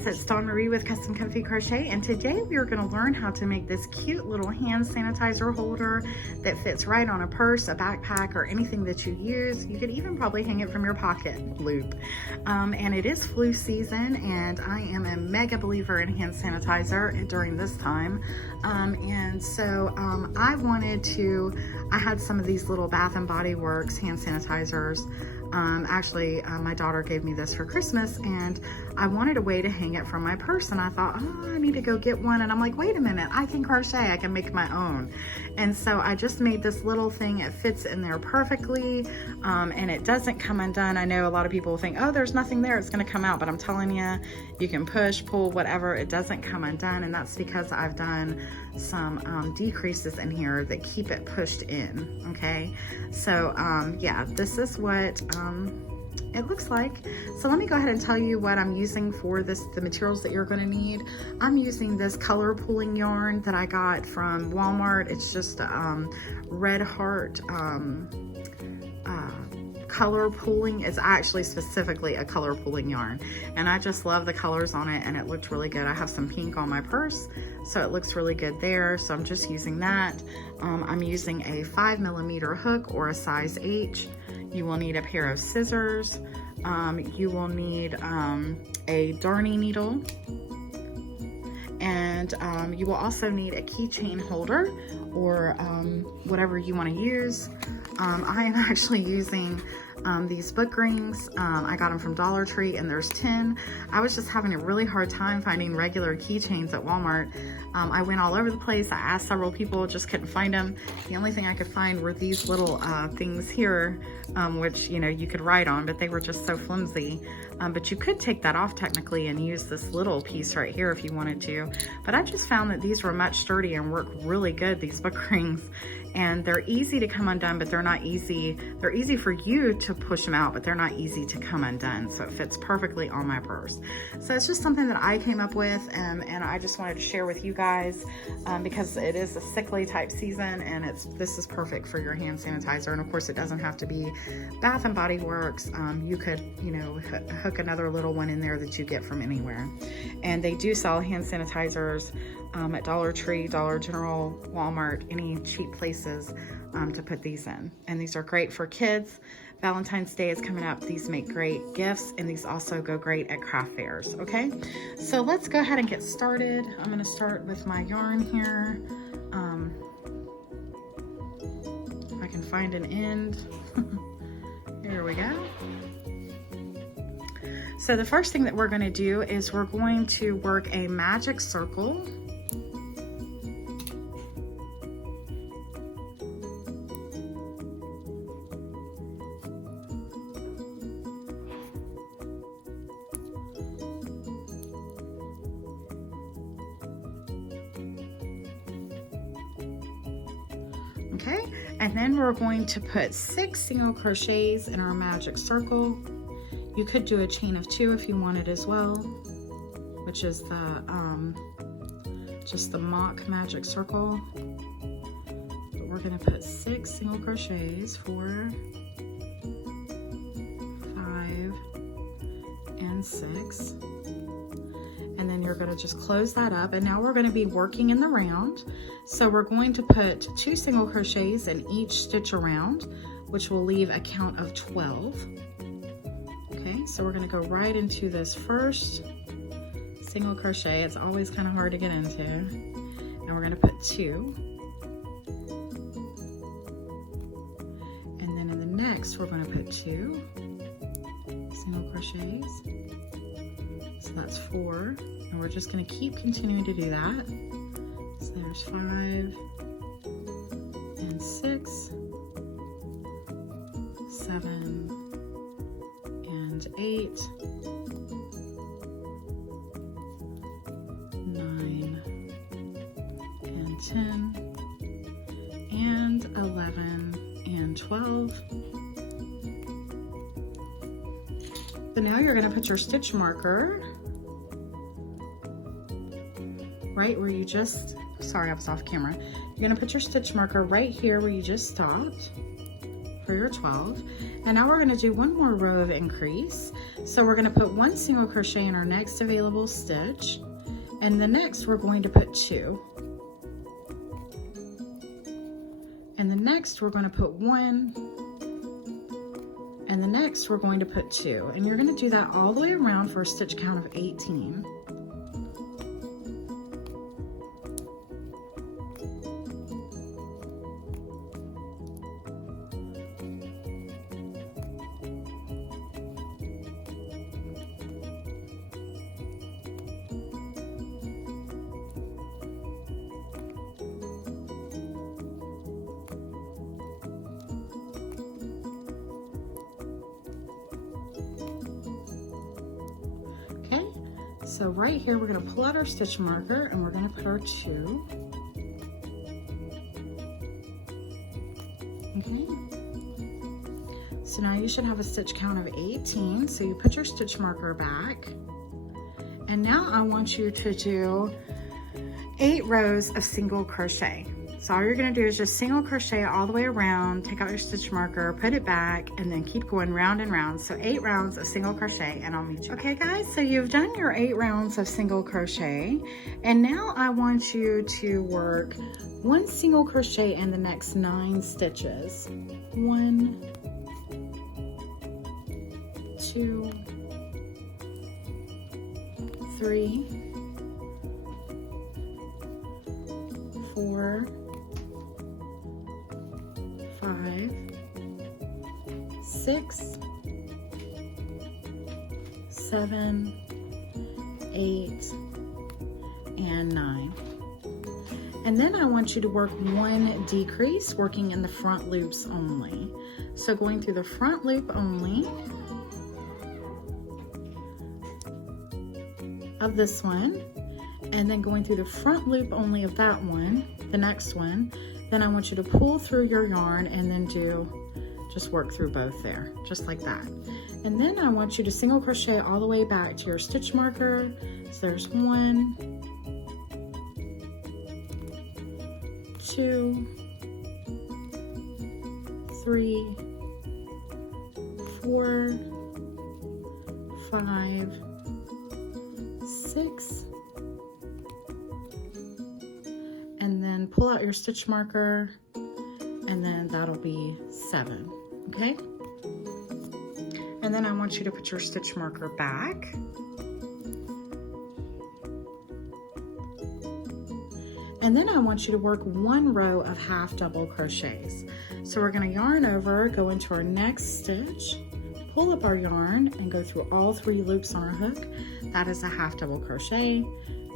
guys, it's Dawn Marie with Custom Comfy Crochet, and today we are going to learn how to make this cute little hand sanitizer holder that fits right on a purse, a backpack, or anything that you use. You could even probably hang it from your pocket loop. And it is flu season, and I am a mega believer in hand sanitizer during this time. I had some of these little Bath & Body Works hand sanitizers. My daughter gave me this for Christmas, and I wanted a way to hang it from my purse, and I thought, oh, I need to go get one. And I'm like, wait a minute, I can crochet, I can make my own. And so I just made this little thing. It fits in there perfectly, and it doesn't come undone. I know a lot of people think, oh, there's nothing there, it's gonna come out, but I'm telling you, you can push, pull, whatever, it doesn't come undone. And that's because I've done some decreases in here that keep it pushed in, okay? So yeah, this is what it looks like. So let me go ahead and tell you what I'm using for this, the materials that you're going to need. I'm using this color pooling yarn that I got from Walmart. It's just Red Heart color pooling. Is actually specifically a color pooling yarn, and I just love the colors on it, and it looked really good. I have some pink on my purse, so it looks really good there, so I'm just using that. I'm using a 5mm hook or a size H. You will need a pair of scissors. You will need a darning needle, and you will also need a keychain holder or whatever you want to use. I am actually using these book rings. I got them from Dollar Tree, and there's 10. I was just having a really hard time finding regular keychains at Walmart. I went all over the place. I asked several people, just couldn't find them. The only thing I could find were these little things here, which, you know, you could write on, but they were just so flimsy. But you could take that off technically and use this little piece right here if you wanted to. But I just found that these were much sturdier and work really good, these book rings. And they're easy to come undone, but they're not easy. They're easy for you to push them out, but they're not easy to come undone. So it fits perfectly on my purse. So it's just something that I came up with, and I just wanted to share with you guys because it is a sickly type season, and this is perfect for your hand sanitizer. And of course, it doesn't have to be Bath & Body Works. You could, you know, hook another little one in there that you get from anywhere. And they do sell hand sanitizers at Dollar Tree, Dollar General, Walmart, any cheap places to put these in. And these are great for kids. Valentine's Day is coming up. These make great gifts, and these also go great at craft fairs, okay? So let's go ahead and get started. I'm gonna start with my yarn here. If I can find an end. Here we go. So the first thing that we're gonna do is we're going to work a magic circle. Okay, and then we're going to put 6 single crochets in our magic circle. You could do a chain of 2 if you wanted as well, which is the just the mock magic circle. But we're going to put 6 single crochets, 4, 5, and 6. And then you're going to just close that up, and now we're going to be working in the round. So we're going to put 2 single crochets in each stitch around, which will leave a count of 12. Okay, so we're going to go right into this first single crochet. It's always kind of hard to get into. And we're going to put 2. And then in the next, we're going to put 2 single crochets. So that's 4, and we're just going to keep continuing to do that. So there's 5 and 6, 7 and 8, 9 and 10 and 11 and 12. So now you're going to put your stitch marker right where you just, sorry, I was off camera. You're going to put your stitch marker right here where you just stopped for your 12. And now we're going to do one more row of increase. So we're going to put 1 single crochet in our next available stitch, and the next we're going to put 2. And the next we're going to put 1, and the next we're going to put 2. And you're going to do that all the way around for a stitch count of 18. So right here, we're going to pull out our stitch marker and we're going to put our 2. Okay. So now you should have a stitch count of 18. So you put your stitch marker back. And now I want you to do 8 rows of single crochet. So all you're going to do is just single crochet all the way around, take out your stitch marker, put it back, and then keep going round and round. So 8 rounds of single crochet, and I'll meet you. Okay guys, so you've done your 8 rounds of single crochet, and now I want you to work 1 single crochet in the next 9 stitches. 1, 2, 3, 4, 5, 6, 7, 8, and 9. And then I want you to work 1 decrease, working in the front loops only. So going through the front loop only of this one, and then going through the front loop only of that one, the next one. Then I want you to pull through your yarn and then just work through both there, just like that. And then I want you to single crochet all the way back to your stitch marker. So there's 1, 2, 3, 4, 5, 6, and then pull out your stitch marker, and then that'll be 7, okay? And then I want you to put your stitch marker back. And then I want you to work 1 row of half double crochets. So we're going to yarn over, go into our next stitch, pull up our yarn, and go through all 3 loops on our hook. That is a half double crochet.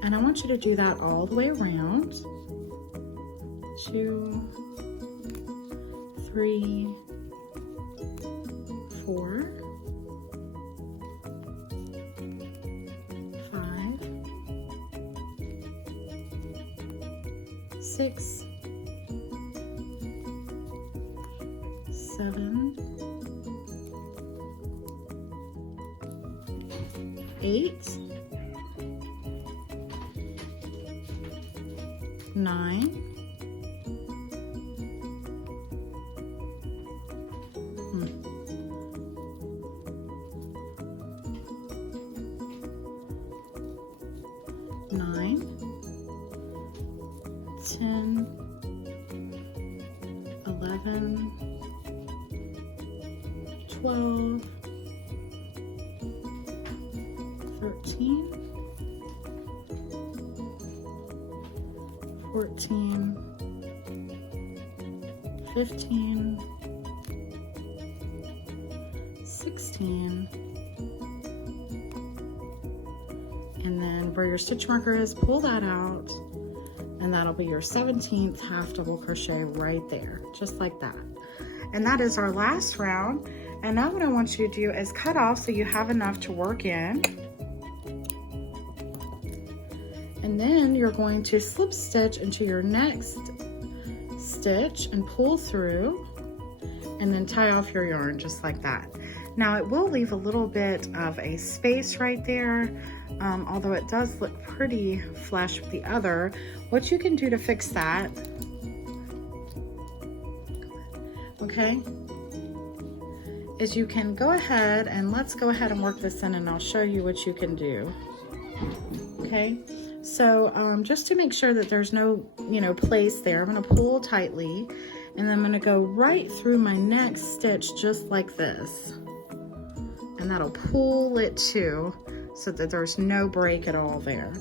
And I want you to do that all the way around. 2, 3, 4, 5, 6, 7, 8, 9, 10, 11, 12, 13, 14, 15, 16, and then where your stitch marker is, pull that out, and that'll be your 17th half double crochet right there, just like that. And that is our last round. And now what I want you to do is cut off so you have enough to work in. And then you're going to slip stitch into your next stitch and pull through, and then tie off your yarn just like that. Now it will leave a little bit of a space right there, although it does look pretty flush with the other. What you can do to fix that, okay, is you can go ahead and let's go ahead and work this in, and I'll show you what you can do. Okay, so just to make sure that there's no, place there, I'm going to pull tightly, and then I'm going to go right through my next stitch just like this, and that'll pull it too, so that there's no break at all there.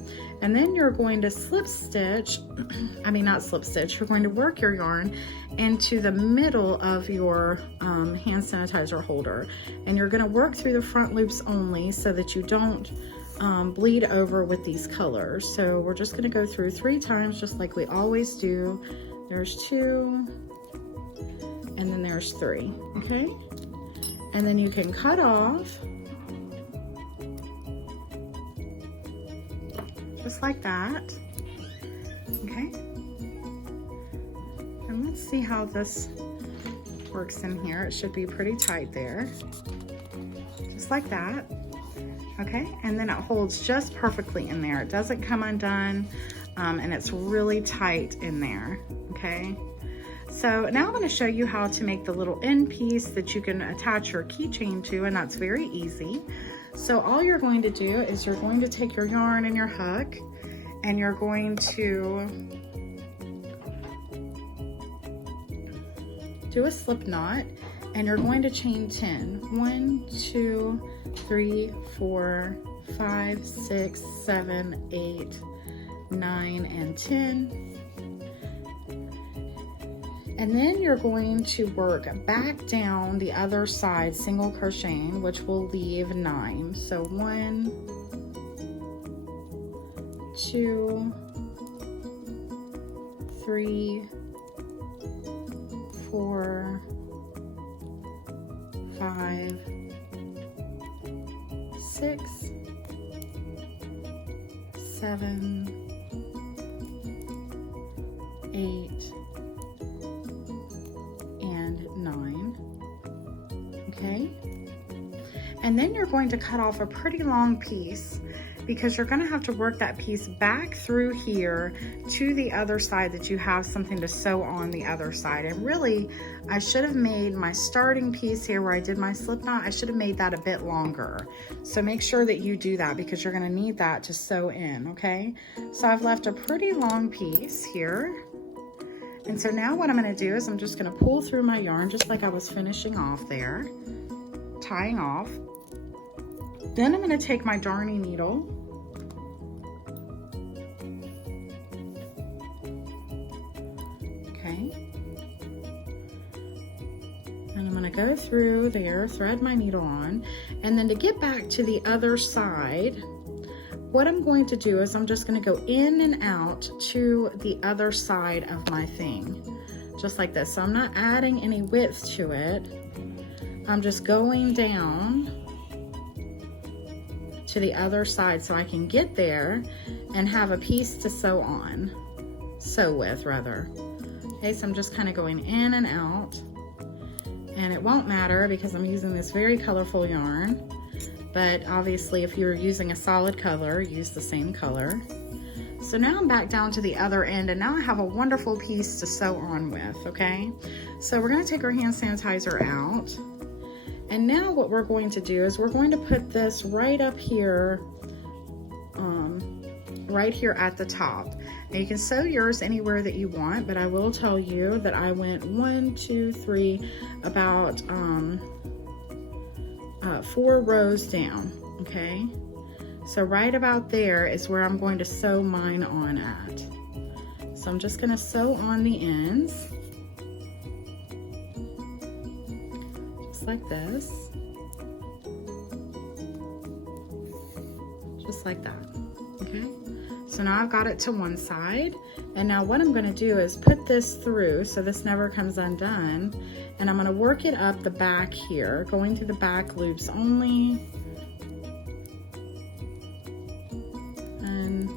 And then you're going to slip stitch, not slip stitch, you're going to work your yarn into the middle of your hand sanitizer holder. And you're gonna work through the front loops only so that you don't bleed over with these colors. So we're just gonna go through 3 times just like we always do. There's 2, and then there's 3, okay? And then you can cut off just like that, okay? And let's see how this works in here. It should be pretty tight there, just like that, okay? And then it holds just perfectly in there. It doesn't come undone, and it's really tight in there, okay? So now I'm going to show you how to make the little end piece that you can attach your keychain to, and that's very easy. So all you're going to do is you're going to take your yarn and your hook, and you're going to do a slip knot, and you're going to chain 10. 1, 2, 3, 4, 5, 6, 7, 8, 9, and 10. And then you're going to work back down the other side, single crocheting, which will leave 9. So 1, 2, 3, 4, 5, 6, 7, 8, and 9, okay? And then you're going to cut off a pretty long piece, because you're gonna have to work that piece back through here to the other side that you have something to sew on the other side. And really, I should have made my starting piece here where I did my slip knot, I should have made that a bit longer. So make sure that you do that, because you're gonna need that to sew in, okay? So I've left a pretty long piece here. And so now what I'm gonna do is I'm just gonna pull through my yarn just like I was finishing off there, tying off. Then I'm gonna take my darning needle, okay, and I'm gonna go through there, thread my needle on, and then to get back to the other side, what I'm going to do is I'm just gonna go in and out to the other side of my thing, just like this. So I'm not adding any width to it. I'm just going down to the other side so I can get there and have a piece to sew with rather. Okay, so I'm just kind of going in and out, and it won't matter because I'm using this very colorful yarn, but obviously if you're using a solid color, use the same color. So now I'm back down to the other end, and now I have a wonderful piece to sew on with, okay? So we're gonna take our hand sanitizer out. And now what we're going to do is we're going to put this right up here, right here at the top. Now you can sew yours anywhere that you want, but I will tell you that I went 1, 2, 3, about 4 rows down, okay? So right about there is where I'm going to sew mine on at. So I'm just gonna sew on the ends. Like this, just like that, okay? So now I've got it to one side, and now what I'm going to do is put this through so this never comes undone, and I'm going to work it up the back here, going through the back loops only. 1,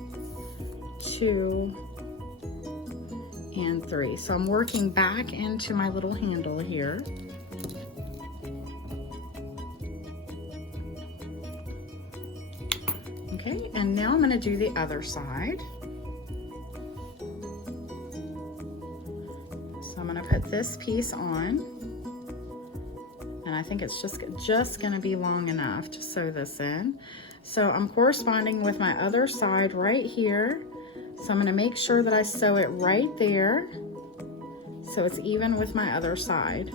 2, and 3. So I'm working back into my little handle here. Okay, and now I'm going to do the other side. So I'm going to put this piece on, and I think it's just gonna be long enough to sew this in. So I'm corresponding with my other side right here. So I'm gonna make sure that I sew it right there so it's even with my other side.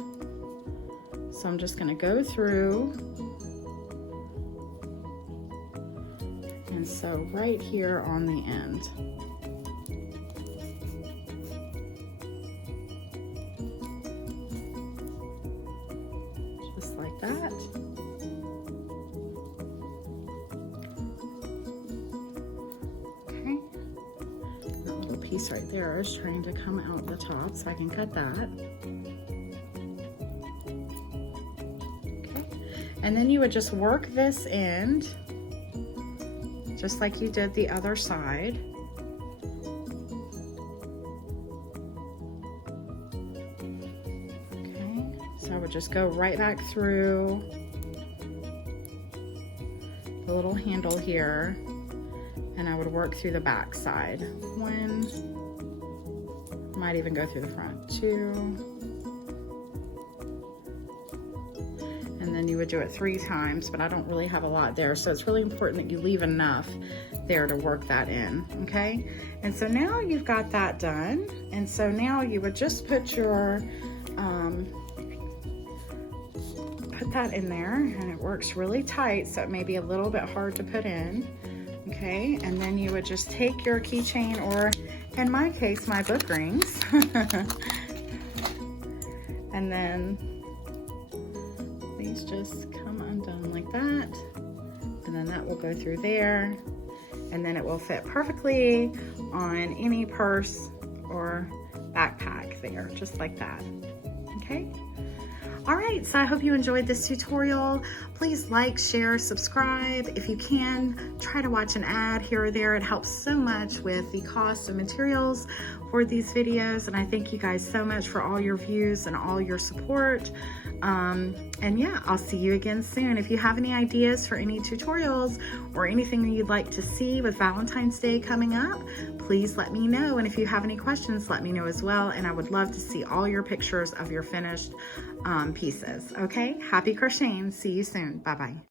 So I'm just gonna go through and sew right here on the end. Just like that. Okay. That little piece right there is trying to come out the top, so I can cut that. Okay. And then you would just work this end just like you did the other side. Okay, so I would just go right back through the little handle here, and I would work through the back side. 1, might even go through the front. 2, and then you would do it 3 times, but I don't really have a lot there, so it's really important that you leave enough there to work that in, okay? And so now you've got that done, and so now you would just put your put that in there, and it works really tight, so it may be a little bit hard to put in, okay? And then you would just take your keychain, or in my case, my book rings, and then these just come undone like that, and then that will go through there, and then it will fit perfectly on any purse or backpack there, just like that, okay? All right, so I hope you enjoyed this tutorial. Please like, share, subscribe. If you can, try to watch an ad here or there. It helps so much with the cost of materials for these videos, and I thank you guys so much for all your views and all your support. And yeah, I'll see you again soon. If you have any ideas for any tutorials or anything you'd like to see with Valentine's Day coming up, please let me know. And if you have any questions, let me know as well. And I would love to see all your pictures of your finished pieces. Okay, happy crocheting. See you soon. Bye-bye.